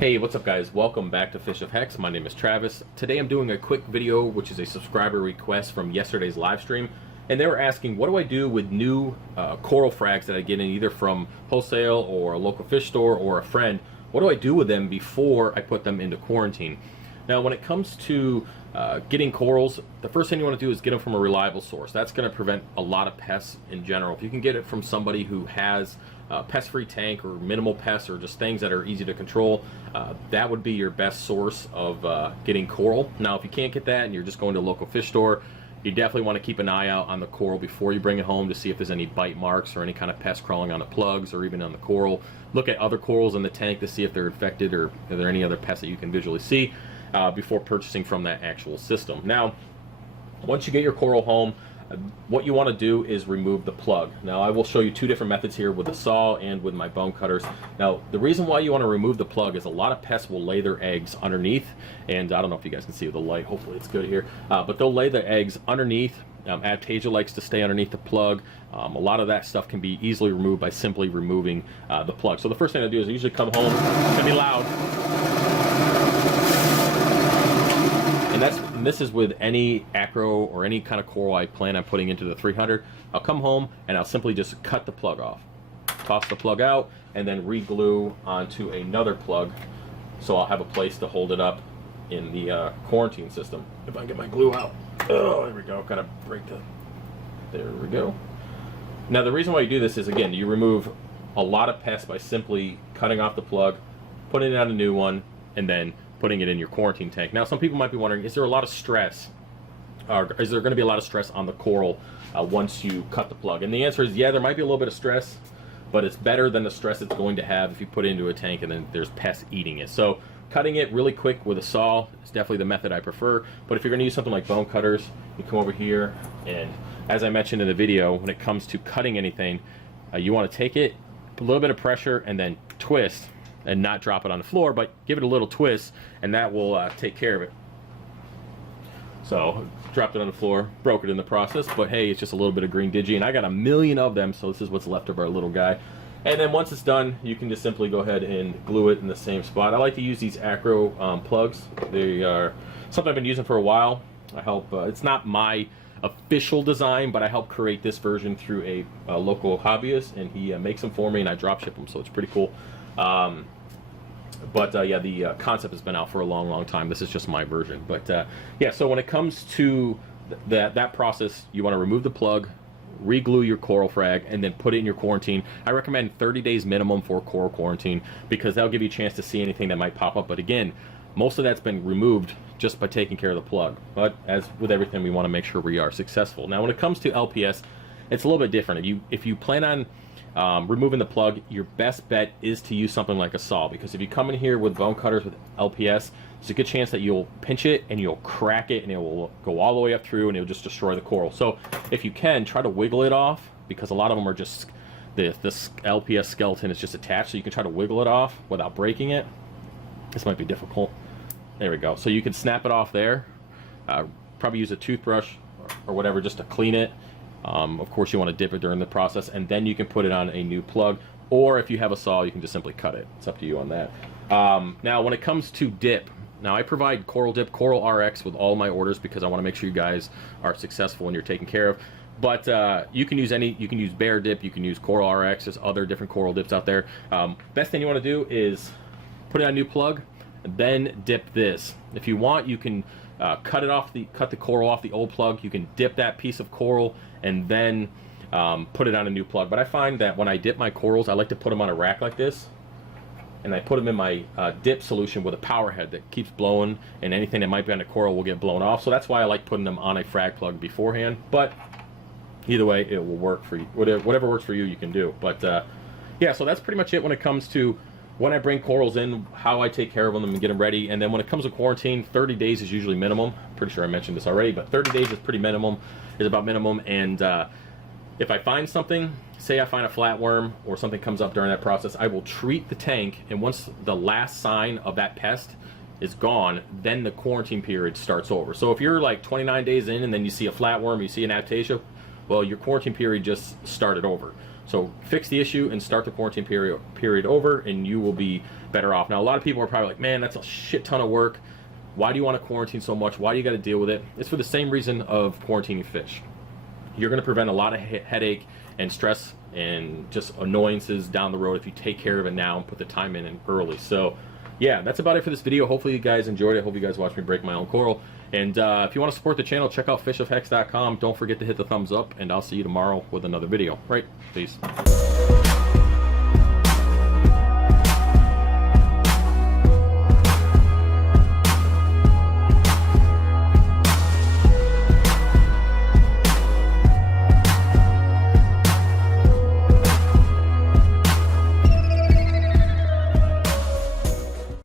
Hey, what's up guys? Welcome back to FishOfHex. My name is Travis. Today I'm doing a quick video which is a subscriber request from yesterday's live stream, and they were asking what do I do with new coral frags that I get in either from wholesale or a local fish store or a friend. What do I do with them before I put them into quarantine? Now when it comes to getting corals, the first thing you want to do is get them from a reliable source. That's going to prevent a lot of pests in general. If you can get it from somebody who has a pest-free tank or minimal pests or just things that are easy to control, that would be your best source of getting coral. Now if you can't get that and you're just going to a local fish store, you definitely want to keep an eye out on the coral before you bring it home to see if there's any bite marks or any kind of pest crawling on the plugs or even on the coral. Look at other corals in the tank to see if they're infected or are there any other pests that you can visually see before purchasing from that actual system. Now, once you get your coral home, what you want to do is remove the plug. Now, I will show you two different methods here with the saw and with my bone cutters. Now, the reason why you want to remove the plug is a lot of pests will lay their eggs underneath, and I don't know if you guys can see with the light, hopefully it's good here, but they'll lay their eggs underneath. Aptasia likes to stay underneath the plug. A lot of that stuff can be easily removed by simply removing the plug. So the first thing I do is I usually come home, it's gonna be loud, and this is with any acro or any kind of coral I plan on putting into the 300. I'll come home and I'll simply just cut the plug off, toss the plug out, and then re-glue onto another plug, so I'll have a place to hold it up in the quarantine system. If I can get my glue out. Oh, there we go. Kind of break the. There we go. Now the reason why you do this is, again, you remove a lot of pests by simply cutting off the plug, putting it on a new one, and then putting it in your quarantine tank. Now some people might be wondering, is there a lot of stress? Is there going to be a lot of stress on the coral once you cut the plug? And the answer is yeah, there might be a little bit of stress, but it's better than the stress it's going to have if you put it into a tank and then there's pests eating it. So cutting it really quick with a saw is definitely the method I prefer. But if you're going to use something like bone cutters, you come over here, and as I mentioned in the video, when it comes to cutting anything, you want to take it, put a little bit of pressure, and then twist, and not drop it on the floor, but give it a little twist, and that will take care of it. So dropped it on the floor, broke it in the process, but hey, it's just a little bit of green digi, and I got a million of them, so this is what's left of our little guy. And then once it's done, you can just simply go ahead and glue it in the same spot. I like to use these acro plugs. They are something I've been using for a while. I help, it's not my official design, but I help create this version through a local hobbyist, and he makes them for me, and I drop ship them, so it's pretty cool. Yeah, the concept has been out for a long time. This is just my version. But yeah, so when it comes to that process, you want to remove the plug, re-glue your coral frag, and then put it in your quarantine. I recommend 30 days minimum for coral quarantine, because that'll give you a chance to see anything that might pop up. But again, most of that's been removed just by taking care of the plug. But as with everything, we want to make sure we are successful. Now when it comes to LPS, it's a little bit different. If you plan on removing the plug, your best bet is to use something like a saw, because if you come in here with bone cutters with LPS, there's a good chance that you'll pinch it and you'll crack it and it will go all the way up through and it'll just destroy the coral. So if you can, try to wiggle it off, because a lot of them are just, this LPS skeleton is just attached, so you can try to wiggle it off without breaking it. This might be difficult. There we go. So you can snap it off there, probably use a toothbrush or whatever just to clean it. Of course you want to dip it during the process, and then you can put it on a new plug, or if you have a saw you can just simply cut it. It's up to you on that. Now when it comes to dip, now I provide coral dip, Coral RX with all my orders, because I want to make sure you guys are successful and you're taken care of. But you can use Bear Dip, you can use Coral RX, there's other different coral dips out there. Best thing you want to do is put it on a new plug, and then dip this. If you want, you can cut the coral off the old plug. You can dip that piece of coral and then put it on a new plug. But I find that when I dip my corals, I like to put them on a rack like this, and I put them in my dip solution with a power head that keeps blowing, and anything that might be on the coral will get blown off. So that's why I like putting them on a frag plug beforehand. But either way, it will work for you. Whatever works for you, you can do. But yeah, so that's pretty much it when it comes to when I bring corals in, how I take care of them and get them ready. And then when it comes to quarantine, 30 days is usually minimum. Pretty sure I mentioned this already, but 30 days is about minimum. And if I find something, say I find a flatworm or something comes up during that process, I will treat the tank, and once the last sign of that pest is gone, then the quarantine period starts over. So if you're like 29 days in and then you see a flatworm, you see an Aptasia, well, your quarantine period just started over. So fix the issue and start the quarantine period over, and you will be better off. Now, a lot of people are probably like, man, that's a shit ton of work. Why do you want to quarantine so much? Why do you got to deal with it? It's for the same reason of quarantining fish. You're going to prevent a lot of headache and stress and just annoyances down the road if you take care of it now and put the time in early. So yeah, that's about it for this video. Hopefully you guys enjoyed it. I hope you guys watched me break my own coral. And if you want to support the channel, check out FishOfHex.com. Don't forget to hit the thumbs up, and I'll see you tomorrow with another video. Right? Peace.